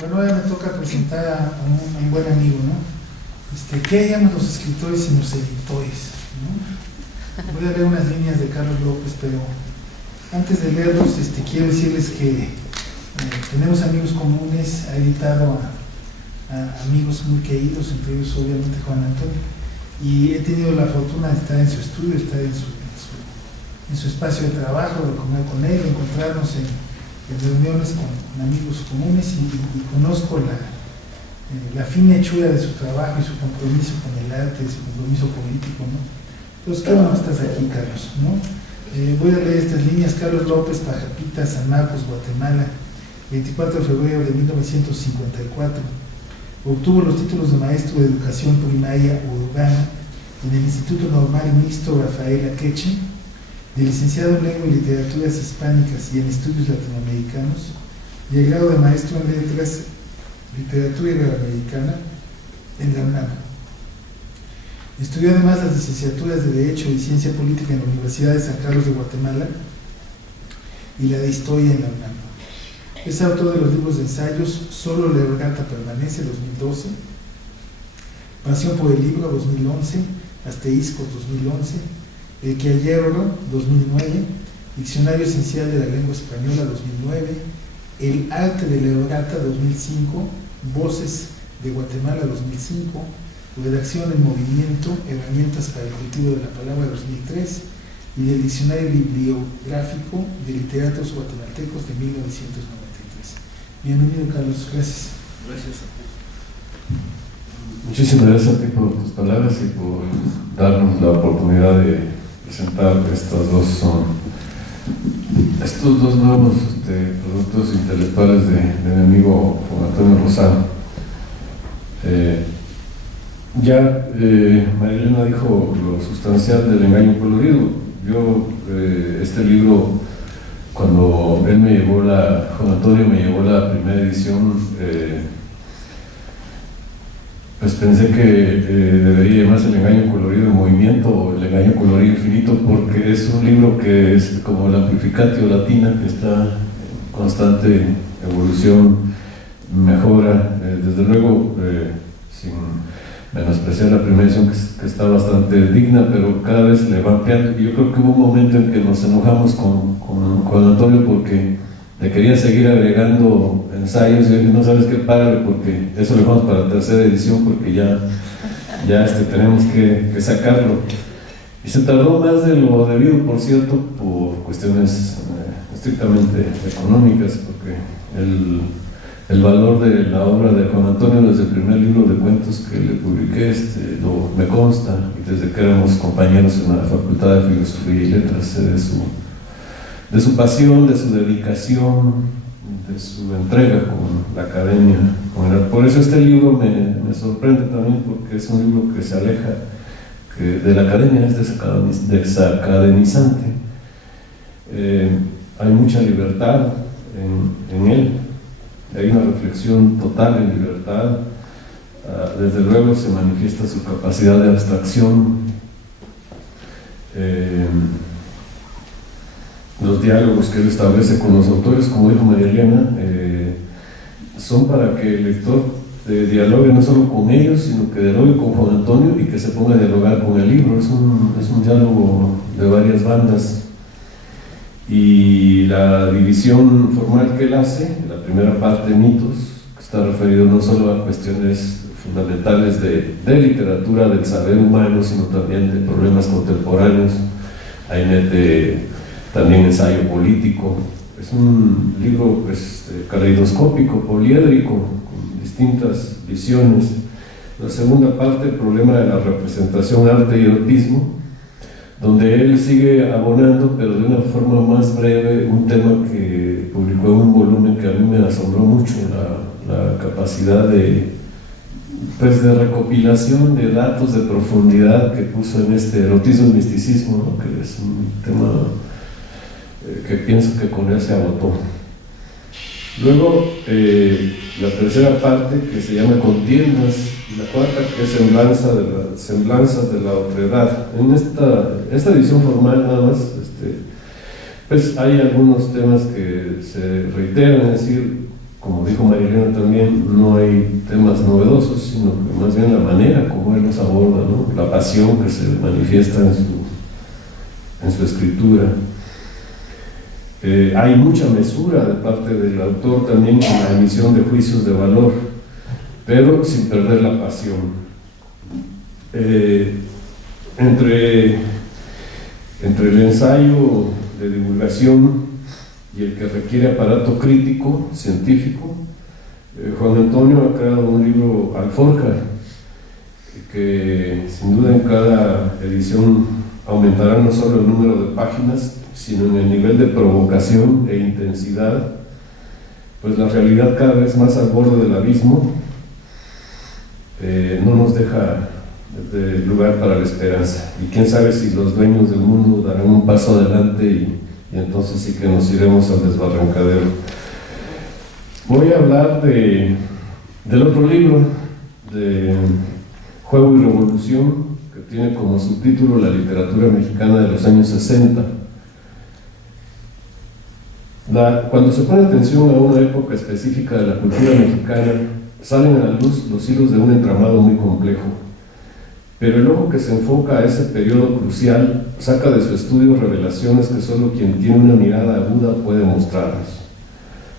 Bueno, ahora me toca presentar a un buen amigo, ¿no? ¿Qué haríamos los escritores sin los editores? ¿No? Voy a leer unas líneas de Carlos López, pero antes de leerlos, quiero decirles que tenemos amigos comunes, ha editado a amigos muy queridos, entre ellos obviamente Juan Antonio, y he tenido la fortuna de estar en su estudio, estar en su espacio de trabajo, de comer con él, de encontrarnos en reuniones con amigos comunes y conozco la fina hechura de su trabajo y su compromiso con el arte, su compromiso político, ¿no? Entonces, qué bueno que estás aquí, Carlos, ¿no? Voy a leer estas líneas. Carlos López, Pajapita, San Marcos, Guatemala, 24 de febrero de 1954. Obtuvo los títulos de maestro de educación primaria urbana en el Instituto Normal Mixto Rafael Akeche, de licenciado en Lengua y Literaturas Hispánicas y en Estudios Latinoamericanos, y el grado de maestro en Letras, Literatura Iberoamericana en la UNAM. Estudió además las licenciaturas de Derecho y Ciencia Política en la Universidad de San Carlos de Guatemala y la de Historia en la UNAM. Es autor de los libros de ensayos Solo la Ergata Permanece, 2012, Pasión por el Libro, 2011, Asteriscos, 2011, El que ayer oró, 2009, Diccionario Esencial de la Lengua Española, 2009, El Arte de la Ergata, 2005, Voces de Guatemala, 2005, Redacción en Movimiento, Herramientas para el Cultivo de la Palabra, 2003, y el Diccionario Bibliográfico de Literatos Guatemaltecos de 1993. Bienvenido, Carlos, gracias. Gracias a ti. Muchísimas gracias a ti por tus palabras y por darnos la oportunidad de presentar estos dos nuevos productos intelectuales de mi amigo Juan Antonio Rosado. Marilena dijo lo sustancial del engaño colorido. Yo, este libro, cuando él me llevó Juan Antonio me llevó la primera edición, pues pensé que debería llamarse El engaño colorido en movimiento o El engaño colorido infinito, porque es un libro que es como la amplificatio latina, que está en constante evolución, mejora, desde luego, sin menospreciar la primera edición, que está bastante digna, pero cada vez le va ampliando. Y yo creo que hubo un momento en que nos enojamos con Juan Antonio porque le quería seguir agregando ensayos y yo dije, no sabes qué, párale, porque eso lo dejamos para la tercera edición, porque ya tenemos que sacarlo. Y se tardó más de lo debido, por cierto, por cuestiones estrictamente económicas, porque el valor de la obra de Juan Antonio desde el primer libro de cuentos que le publiqué me consta, y desde que éramos compañeros en la Facultad de Filosofía y Letras, sé de su pasión, de su dedicación, de su entrega con la academia. Por eso este libro me sorprende también, porque es un libro que se aleja de la academia, es desacademizante. Hay mucha libertad en él, hay una reflexión total en libertad. Desde luego se manifiesta su capacidad de abstracción. Los diálogos que él establece con los autores, como dijo María Elena, son para que el lector dialogue no solo con ellos, sino que dialogue con Juan Antonio y que se ponga a dialogar con el libro. Es un diálogo de varias bandas. Y la división formal que él hace, la primera parte, mitos, que está referido no solo a cuestiones fundamentales de literatura, del saber humano, sino también de problemas contemporáneos. Ahí mete también ensayo político. Es un libro caleidoscópico, poliédrico, con distintas visiones. La segunda parte, el problema de la representación, arte y erotismo, donde él sigue abonando, pero de una forma más breve, un tema que publicó en un volumen que a mí me asombró mucho, la capacidad de recopilación de datos de profundidad que puso en este erotismo y misticismo, ¿no? Que es un tema que pienso que con él se agotó. Luego, la tercera parte, que se llama Contiendas, y la cuarta, que es Semblanzas de la Otredad. En esta edición formal nada más, pues hay algunos temas que se reiteran, es decir, como dijo Marilena también, no hay temas novedosos, sino que más bien la manera como él los aborda, ¿no? La pasión que se manifiesta en su escritura. Hay mucha mesura de parte del autor también en la emisión de juicios de valor, pero sin perder la pasión. Entre el ensayo de divulgación y el que requiere aparato crítico, científico, Juan Antonio ha creado un libro Alforja, que sin duda en cada edición aumentará no solo el número de páginas, sino en el nivel de provocación e intensidad, pues la realidad cada vez más al borde del abismo no nos deja lugar para la esperanza. Y quién sabe si los dueños del mundo darán un paso adelante y entonces sí que nos iremos al desbarrancadero. Voy a hablar del otro libro, de Juego y Revolución, que tiene como subtítulo La literatura mexicana de los años 60. Cuando se pone atención a una época específica de la cultura mexicana, salen a la luz los hilos de un entramado muy complejo. Pero el ojo que se enfoca a ese periodo crucial saca de su estudio revelaciones que solo quien tiene una mirada aguda puede mostrarnos.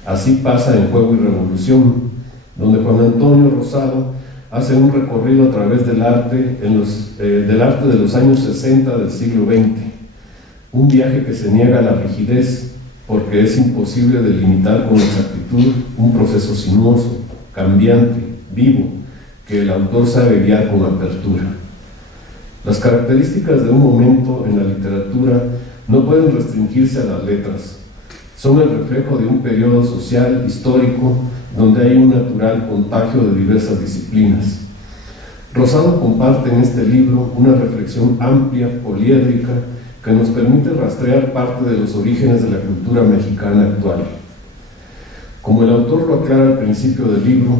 Así pasa en Juego y Revolución, donde Juan Antonio Rosado hace un recorrido a través del arte de los años 60 del siglo XX, un viaje que se niega a la rigidez porque es imposible delimitar con exactitud un proceso sinuoso, cambiante, vivo, que el autor sabe guiar con apertura. Las características de un momento en la literatura no pueden restringirse a las letras. Son el reflejo de un periodo social, histórico, donde hay un natural contagio de diversas disciplinas. Rosado comparte en este libro una reflexión amplia, poliédrica, que nos permite rastrear parte de los orígenes de la cultura mexicana actual. Como el autor lo aclara al principio del libro,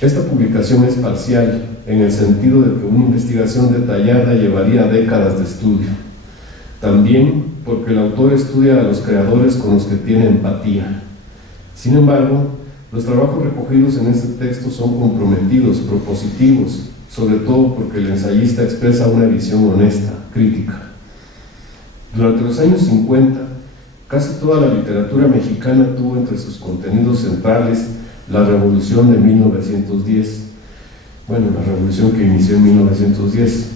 esta publicación es parcial, en el sentido de que una investigación detallada llevaría décadas de estudio. También porque el autor estudia a los creadores con los que tiene empatía. Sin embargo, los trabajos recogidos en este texto son comprometidos, propositivos, sobre todo porque el ensayista expresa una visión honesta, crítica. Durante los años 50, casi toda la literatura mexicana tuvo entre sus contenidos centrales la Revolución de 1910, la revolución que inició en 1910,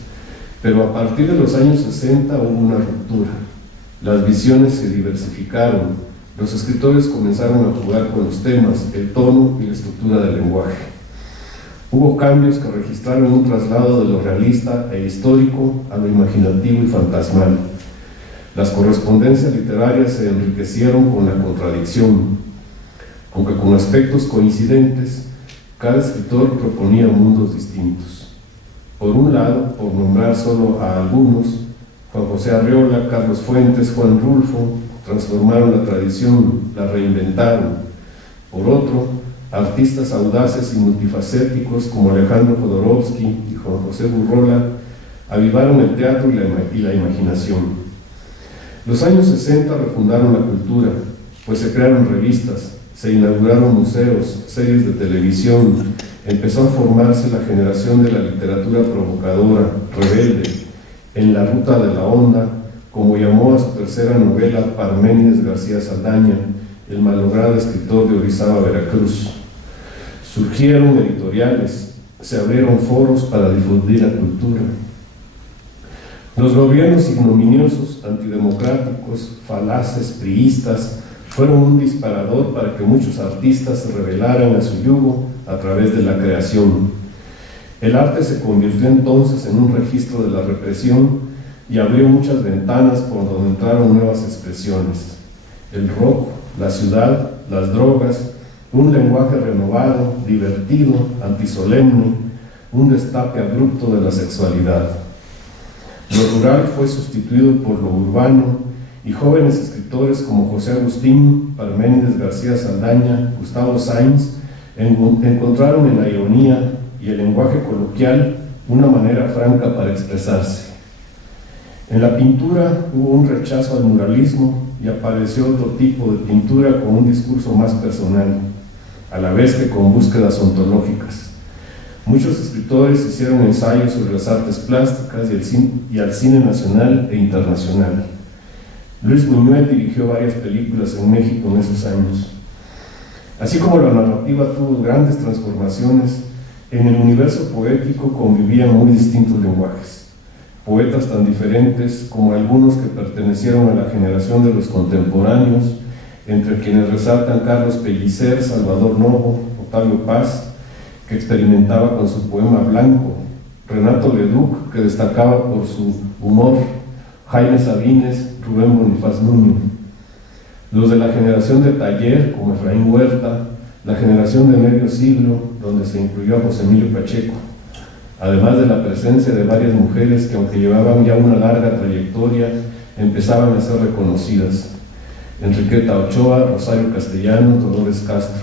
pero a partir de los años 60 hubo una ruptura. Las visiones se diversificaron, los escritores comenzaron a jugar con los temas, el tono y la estructura del lenguaje. Hubo cambios que registraron un traslado de lo realista e histórico a lo imaginativo y fantasmal. Las correspondencias literarias se enriquecieron con la contradicción, aunque con aspectos coincidentes. Cada escritor proponía mundos distintos. Por un lado, por nombrar solo a algunos, Juan José Arriola, Carlos Fuentes, Juan Rulfo, transformaron la tradición, la reinventaron. Por otro, artistas audaces y multifacéticos como Alejandro Jodorowsky y Juan José Burrola avivaron el teatro y la imaginación. Los años 60 refundaron la cultura, pues se crearon revistas, se inauguraron museos, series de televisión, empezó a formarse la generación de la literatura provocadora, rebelde, en la ruta de la onda, como llamó a su tercera novela Parménides García Saldaña, el malogrado escritor de Orizaba, Veracruz. Surgieron editoriales, se abrieron foros para difundir la cultura. Los gobiernos ignominiosos, antidemocráticos, falaces, priistas, fueron un disparador para que muchos artistas se rebelaran a su yugo a través de la creación. El arte se convirtió entonces en un registro de la represión y abrió muchas ventanas por donde entraron nuevas expresiones. El rock, la ciudad, las drogas, un lenguaje renovado, divertido, antisolemne, un destape abrupto de la sexualidad. Lo rural fue sustituido por lo urbano, y jóvenes escritores como José Agustín, Parménides García Saldaña, Gustavo Sainz encontraron en la ironía y el lenguaje coloquial una manera franca para expresarse. En la pintura hubo un rechazo al muralismo y apareció otro tipo de pintura con un discurso más personal. a la vez que con búsquedas ontológicas. Muchos escritores hicieron ensayos sobre las artes plásticas y al cine nacional e internacional. Luis Buñuel dirigió varias películas en México en esos años. Así como la narrativa tuvo grandes transformaciones, en el universo poético convivían muy distintos lenguajes. Poetas tan diferentes como algunos que pertenecieron a la generación de los contemporáneos, entre quienes resaltan Carlos Pellicer, Salvador Novo, Octavio Paz, que experimentaba con su poema Blanco, Renato Leduc, que destacaba por su humor, Jaime Sabines, Rubén Bonifaz Nuño. Los de la generación de Taller, como Efraín Huerta, la generación de medio siglo, donde se incluyó a José Emilio Pacheco, además de la presencia de varias mujeres que, aunque llevaban ya una larga trayectoria, empezaban a ser reconocidas: Enriqueta Ochoa, Rosario Castellanos, Dolores Castro.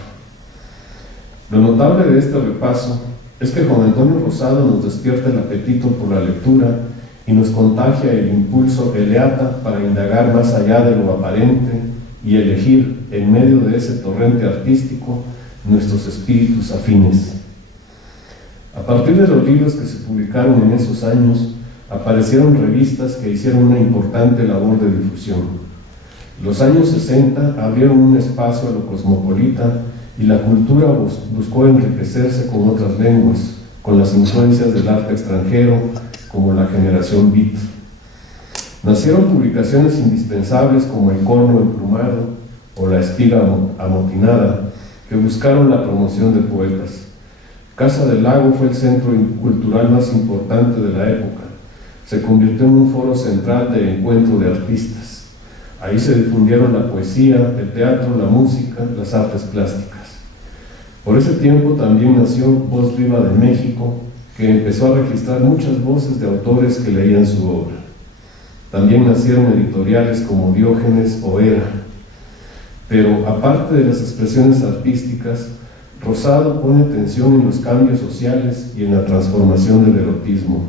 Lo notable de este repaso es que Juan Antonio Rosado nos despierta el apetito por la lectura y nos contagia el impulso eleata para indagar más allá de lo aparente y elegir, en medio de ese torrente artístico, nuestros espíritus afines. A partir de los libros que se publicaron en esos años, aparecieron revistas que hicieron una importante labor de difusión. Los años 60 abrieron un espacio a lo cosmopolita y la cultura buscó enriquecerse con otras lenguas, con las influencias del arte extranjero, como la generación Beat. Nacieron publicaciones indispensables como El Corno Emplumado o La Espiga Amotinada, que buscaron la promoción de poetas. Casa del Lago fue el centro cultural más importante de la época. Se convirtió en un foro central de encuentro de artistas. Ahí se difundieron la poesía, el teatro, la música, las artes plásticas. Por ese tiempo también nació Voz Viva de México, que empezó a registrar muchas voces de autores que leían su obra. También nacieron editoriales como Diógenes o Era. Pero aparte de las expresiones artísticas, Rosado pone atención en los cambios sociales y en la transformación del erotismo.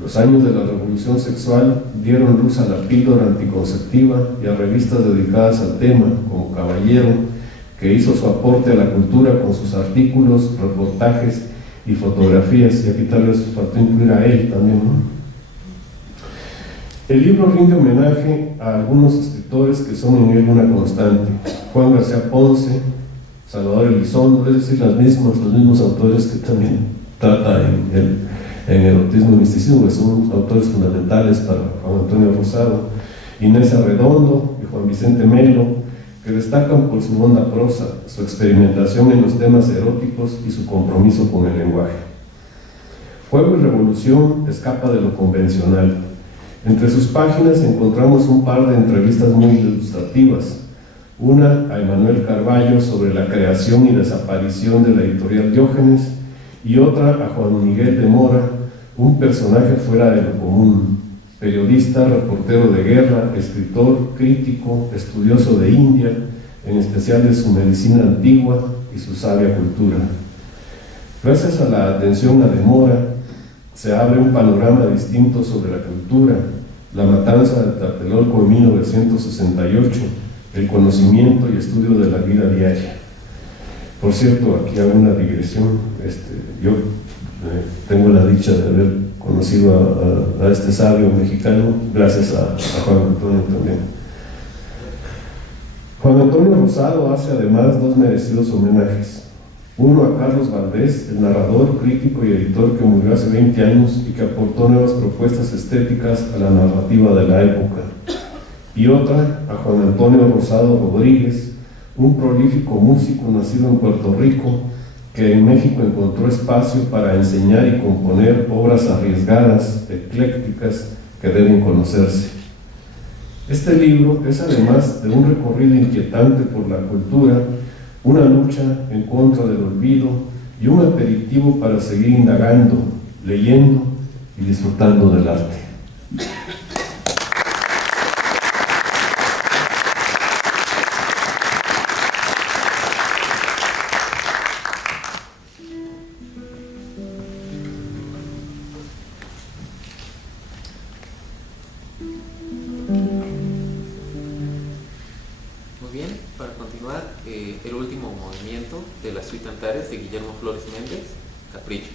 Los años de la revolución sexual dieron luz a la píldora anticonceptiva y a revistas dedicadas al tema, como Caballero, que hizo su aporte a la cultura con sus artículos, reportajes y fotografías, y aquí tal vez faltó incluir a él también, ¿no? El libro rinde homenaje a algunos escritores que son en él una constante: Juan García Ponce, Salvador Elizondo, es decir, los mismos autores que también trata en erotismo y misticismo, que son autores fundamentales para Juan Antonio Rosado, Inés Arredondo y Juan Vicente Melo, que destacan por su honda prosa, su experimentación en los temas eróticos y su compromiso con el lenguaje. Fuego y Revolución escapa de lo convencional. Entre sus páginas encontramos un par de entrevistas muy ilustrativas. Una a Emanuel Carballo sobre la creación y desaparición de la editorial Diógenes, y otra a Juan Miguel de Mora, un personaje fuera de lo común: periodista, reportero de guerra, escritor, crítico, estudioso de India, en especial de su medicina antigua y su sabia cultura. Gracias a la atención a de Mora, se abre un panorama distinto sobre la cultura, la matanza de Tlatelolco en 1968, el conocimiento y estudio de la vida diaria. Por cierto, aquí hago una digresión. Yo tengo la dicha de haber conocido a este sabio mexicano gracias a Juan Antonio también. Juan Antonio Rosado hace además dos merecidos homenajes. Uno a Carlos Valdés, el narrador, crítico y editor que murió hace 20 años y que aportó nuevas propuestas estéticas a la narrativa de la época. Y otra a Juan Antonio Rosado Rodríguez, un prolífico músico nacido en Puerto Rico, que en México encontró espacio para enseñar y componer obras arriesgadas, eclécticas, que deben conocerse. Este libro es, además de un recorrido inquietante por la cultura, una lucha en contra del olvido y un aperitivo para seguir indagando, leyendo y disfrutando del arte. Muy bien, para continuar, el último movimiento de Antares, de Guillermo Flores Méndez, Capricho.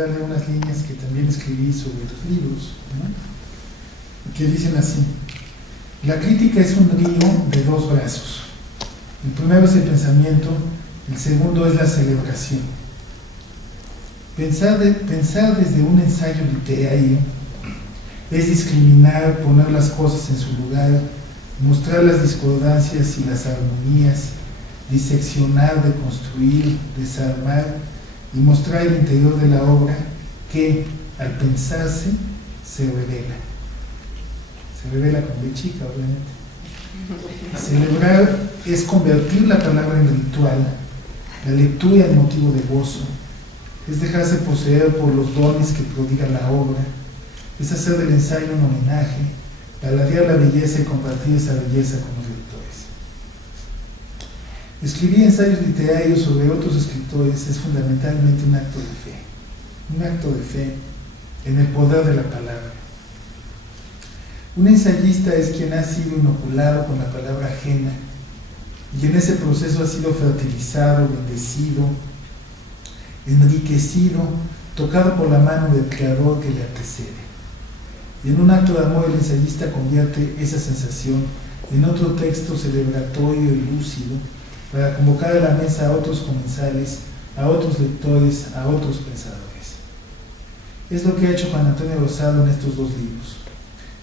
darle unas líneas que también escribí sobre los libros, ¿no? Que dicen así: la crítica es un río de dos brazos. El primero es el pensamiento, el segundo es la celebración. Pensar desde un ensayo literario es discriminar, poner las cosas en su lugar, mostrar las discordancias y las armonías, diseccionar, deconstruir, desarmar y mostrar el interior de la obra que, al pensarse, se revela. Se revela con B chica, obviamente. Celebrar es convertir la palabra en ritual, la lectura en motivo de gozo, es dejarse poseer por los dones que prodiga la obra, es hacer del ensayo un homenaje, paladear la belleza y compartir esa belleza con los lectores. Escribir ensayos literarios sobre otros escritores es fundamentalmente un acto de fe en el poder de la palabra. Un ensayista es quien ha sido inoculado con la palabra ajena y en ese proceso ha sido fertilizado, bendecido, enriquecido, tocado por la mano del creador que le antecede. Y en un acto de amor el ensayista convierte esa sensación en otro texto celebratorio y lúcido para convocar a la mesa a otros comensales, a otros lectores, a otros pensadores. Es lo que ha hecho Juan Antonio Rosado en estos dos libros.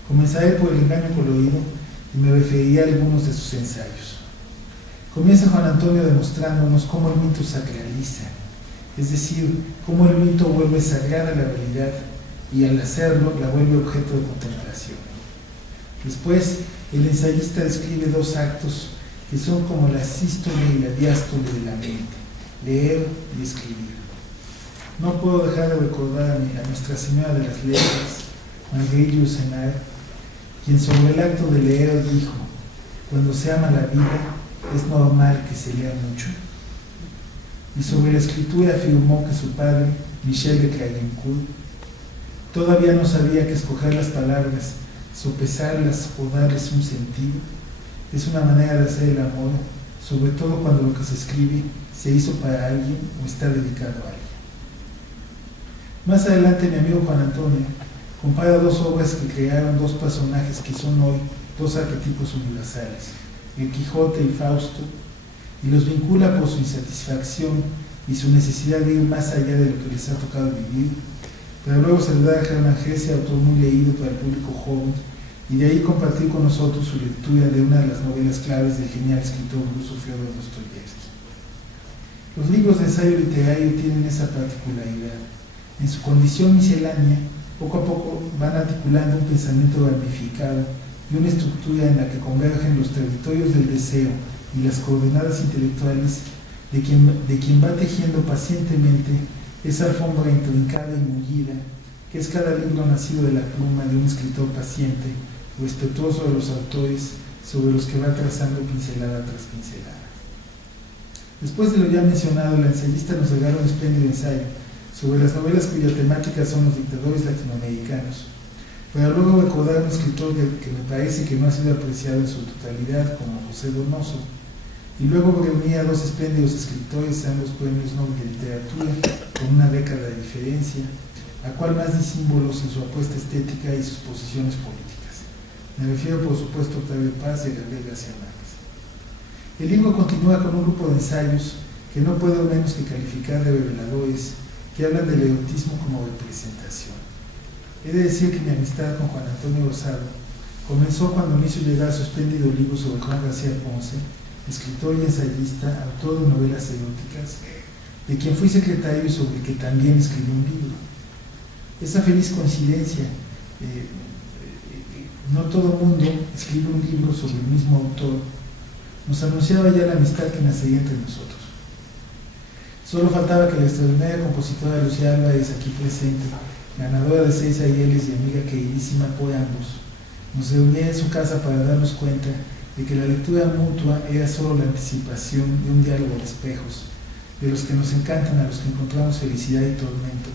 Comenzaré por El engaño colorido y me referiré a algunos de sus ensayos. Comienza Juan Antonio demostrándonos cómo el mito sacraliza, es decir, cómo el mito vuelve sagrada la realidad y al hacerlo la vuelve objeto de contemplación. Después, el ensayista describe dos actos que son como la sístole y la diástole de la mente, leer y escribir. No puedo dejar de recordar a Nuestra Señora de las Letras, Marguerite Yourcenar, quien sobre el acto de leer dijo: cuando se ama la vida es normal que se lea mucho. Y sobre la escritura afirmó que su padre, Michel de Clayencourt, todavía no sabía que escoger las palabras, sopesarlas o darles un sentido es una manera de hacer el amor, sobre todo cuando lo que se escribe se hizo para alguien o está dedicado a alguien. Más adelante mi amigo Juan Antonio compara dos obras que crearon dos personajes que son hoy dos arquetipos universales, el Quijote y Fausto, y los vincula por su insatisfacción y su necesidad de ir más allá de lo que les ha tocado vivir, para luego saludar a Germán Hesse, autor muy leído para el público joven, y de ahí compartir con nosotros su lectura de una de las novelas claves del genial escritor ruso Fyodor Dostoyevsky. Los libros de ensayo literario tienen esa particularidad. En su condición miscelánea, poco a poco van articulando un pensamiento ramificado y una estructura en la que convergen los territorios del deseo y las coordenadas intelectuales de quien va tejiendo pacientemente esa alfombra intrincada y mullida que es cada libro nacido de la pluma de un escritor paciente, respetuoso de los autores sobre los que va trazando pincelada tras pincelada. Después de lo ya mencionado, el ensayista nos regala un espléndido ensayo sobre las novelas cuya temática son los dictadores latinoamericanos, para luego recordar un escritor que me parece que no ha sido apreciado en su totalidad, como José Donoso, y luego reunía a dos espléndidos escritores, ambos premios Nobel de Literatura, con una década de diferencia, a cual más disímbolos en su apuesta estética y sus posiciones políticas. Me refiero, por supuesto, a Octavio Paz y a Gabriel García Márquez. El libro continúa con un grupo de ensayos que no puedo menos que calificar de reveladores, que hablan del erotismo como representación. He de decir que mi amistad con Juan Antonio Rosado comenzó cuando me hizo llegar su espléndido libro sobre Juan García Ponce, escritor y ensayista, autor de novelas eróticas, de quien fui secretario y sobre el que también escribí un libro. Esa feliz coincidencia, no todo mundo escribe un libro sobre el mismo autor, nos anunciaba ya la amistad que nacería entre nosotros. Solo faltaba que la extraordinaria compositora Lucía Álvarez, aquí presente, ganadora de 6 Aieles y amiga queridísima por ambos, nos reunía en su casa para darnos cuenta de que la lectura mutua era solo la anticipación de un diálogo de espejos, de los que nos encantan, a los que encontramos felicidad y tormento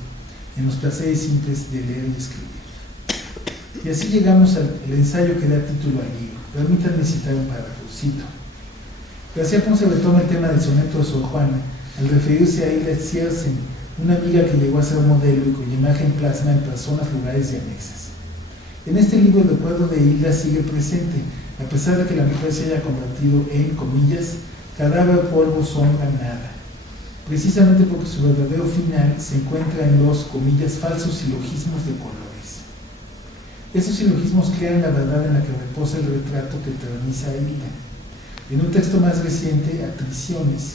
en los placeres simples de leer y escribir. Y así llegamos al ensayo que da título al libro. Permítanme citar un párrafo, cito. García Ponce retoma el tema del soneto de Sor Juana al referirse a Hilda Siersen, una amiga que llegó a ser modelo y cuya imagen plasma en personas, lugares y anexas. En este libro el recuerdo de Hilda sigue presente, a pesar de que la mujer se haya convertido en, comillas, cadáver, polvo, sombra, nada. Precisamente porque su verdadero final se encuentra en los, comillas, falsos silogismos de colores. Esos silogismos crean la verdad en la que reposa el retrato que eterniza a Hilda. En un texto más reciente, Atriciones,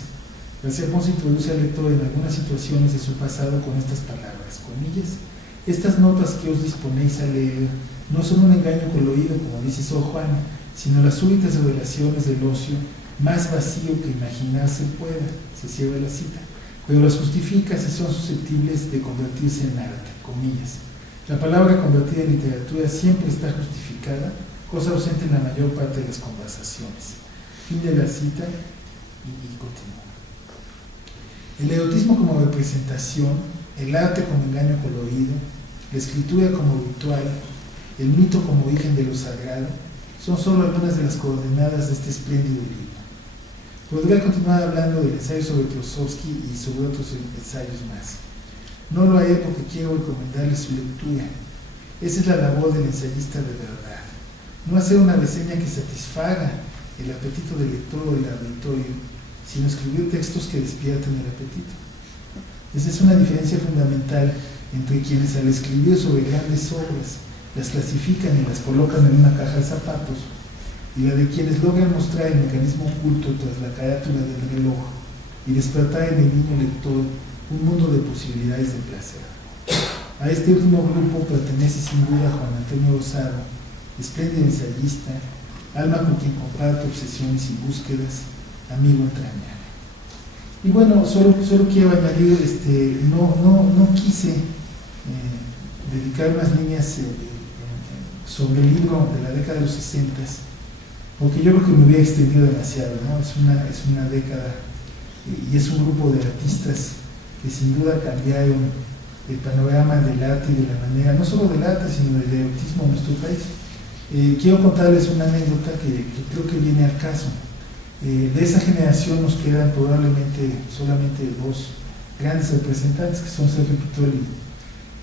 García Ponce introduce al lector en algunas situaciones de su pasado con estas palabras, comillas: estas notas que os disponéis a leer no son un engaño colorido, como dice Sor Juana, sino las súbitas revelaciones del ocio más vacío que imaginarse pueda, se cierra la cita, pero las justifica si son susceptibles de convertirse en arte, comillas. La palabra convertida en literatura siempre está justificada, cosa ausente en la mayor parte de las conversaciones. Fin de la cita y continúa. El erotismo como representación, el arte como engaño colorido, la escritura como ritual, el mito como origen de lo sagrado, son solo algunas de las coordenadas de este espléndido libro. Podría continuar hablando del ensayo sobre Klossowski y sobre otros ensayos más. No lo haré porque quiero recomendarles su lectura. Esa es la labor del ensayista de verdad. No hacer una reseña que satisfaga el apetito del lector o del auditorio, sino escribir textos que despierten el apetito. Esa es una diferencia fundamental entre quienes al escribir sobre grandes obras las clasifican y las colocan en una caja de zapatos, y la de quienes logran mostrar el mecanismo oculto tras la carátula del reloj y despertar en el niño lector un mundo de posibilidades de placer. A este último grupo pertenece sin duda Juan Antonio Rosado, espléndido ensayista, alma con quien comparto obsesiones y búsquedas, amigo entrañable. Y bueno, solo quiero añadir, no quise dedicar unas líneas sobre el libro de la década de los 60, porque yo creo que me hubiera extendido demasiado, ¿no? Es una década y es un grupo de artistas que sin duda cambiaron el panorama del arte y de la manera, no solo del arte, sino del erotismo en nuestro país. Quiero contarles una anécdota que creo que viene al caso. De esa generación nos quedan probablemente solamente dos grandes representantes, que son Sergio Pitol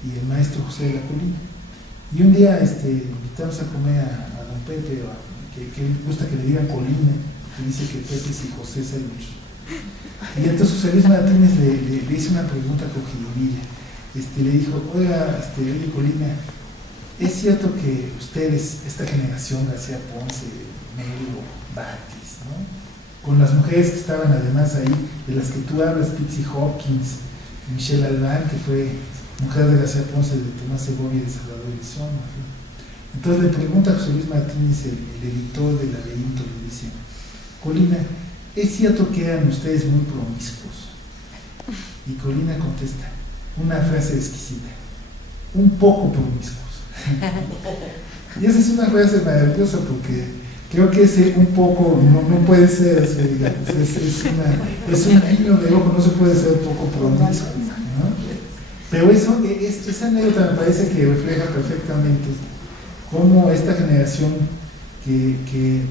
y el maestro José de la Colina. Y un día invitamos a comer a don Pepe, que le gusta que le digan Colina, que dice que Pepe y José hay muchos. Y entonces José Luis Martínez le hizo una pregunta con jiribilla. Le dijo: oiga, oye Colina, ¿es cierto que ustedes, esta generación, García Ponce, Melo, Batis, ¿no?, con las mujeres que estaban además ahí, de las que tú hablas, Pitsy Hopkins, Michelle Albán, que fue mujer de García Ponce, de Tomás Segovia y de Salvador Elizondo, en fin? Entonces le pregunta a José Luis Martínez, el editor del laberinto, le dice: Colina, ¿es cierto que eran ustedes muy promiscuos? Y Colina contesta, una frase exquisita: un poco promiscuos. Y esa es una frase maravillosa, porque creo que ese un poco no puede ser, digamos, es un guiño de ojo, no se puede ser poco promiscuo, ¿no? Pero esa anécdota me parece que refleja perfectamente cómo esta generación que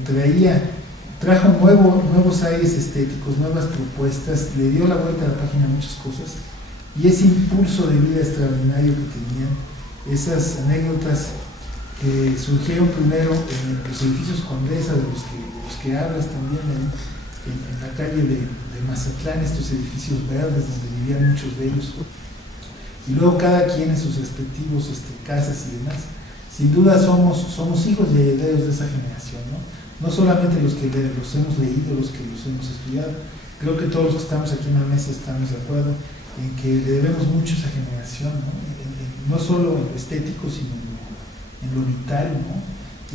trajo nuevos aires estéticos, nuevas propuestas, le dio la vuelta a la página a muchas cosas, y ese impulso de vida extraordinario que tenían, esas anécdotas que surgieron primero en los edificios Condesa, de los que hablas también en la calle de Mazatlán, estos edificios verdes donde vivían muchos de ellos, y luego cada quien en sus respectivos casas y demás. Sin duda somos hijos y herederos de esa generación, ¿no? No solamente los que los hemos leído, los que los hemos estudiado. Creo que todos los que estamos aquí en la mesa estamos de acuerdo en que le debemos mucho a esa generación, ¿no? No solo en lo estético, sino en lo vital, ¿no?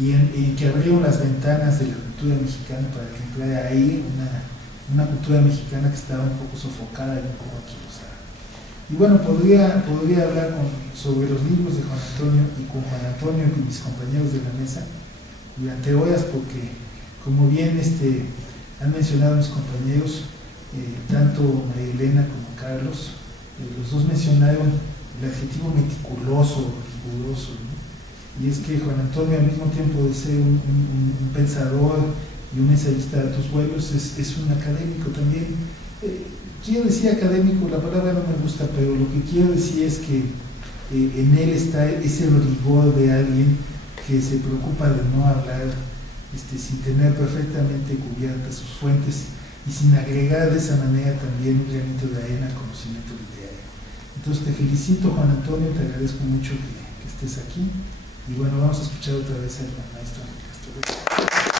Y en que abrieron las ventanas de la cultura mexicana para que entrara ahí una cultura mexicana que estaba un poco sofocada y un poco anquilosada. Y bueno, podría hablar sobre los libros de Juan Antonio, y con Juan Antonio y con mis compañeros de la mesa durante horas, porque como bien han mencionado mis compañeros, tanto María Elena como Carlos, los dos mencionaron el adjetivo meticuloso, riguroso, ¿no? Y es que Juan Antonio, al mismo tiempo de ser un pensador y un ensayista de altos vuelos, es un académico también. Quiero decir académico, la palabra no me gusta, pero lo que quiero decir es que en él está ese rigor de alguien que se preocupa de no hablar sin tener perfectamente cubiertas sus fuentes y sin agregar de esa manera también un granito de arena al conocimiento literario. Entonces te felicito, Juan Antonio, te agradezco mucho que estés aquí, y bueno, vamos a escuchar otra vez al maestro.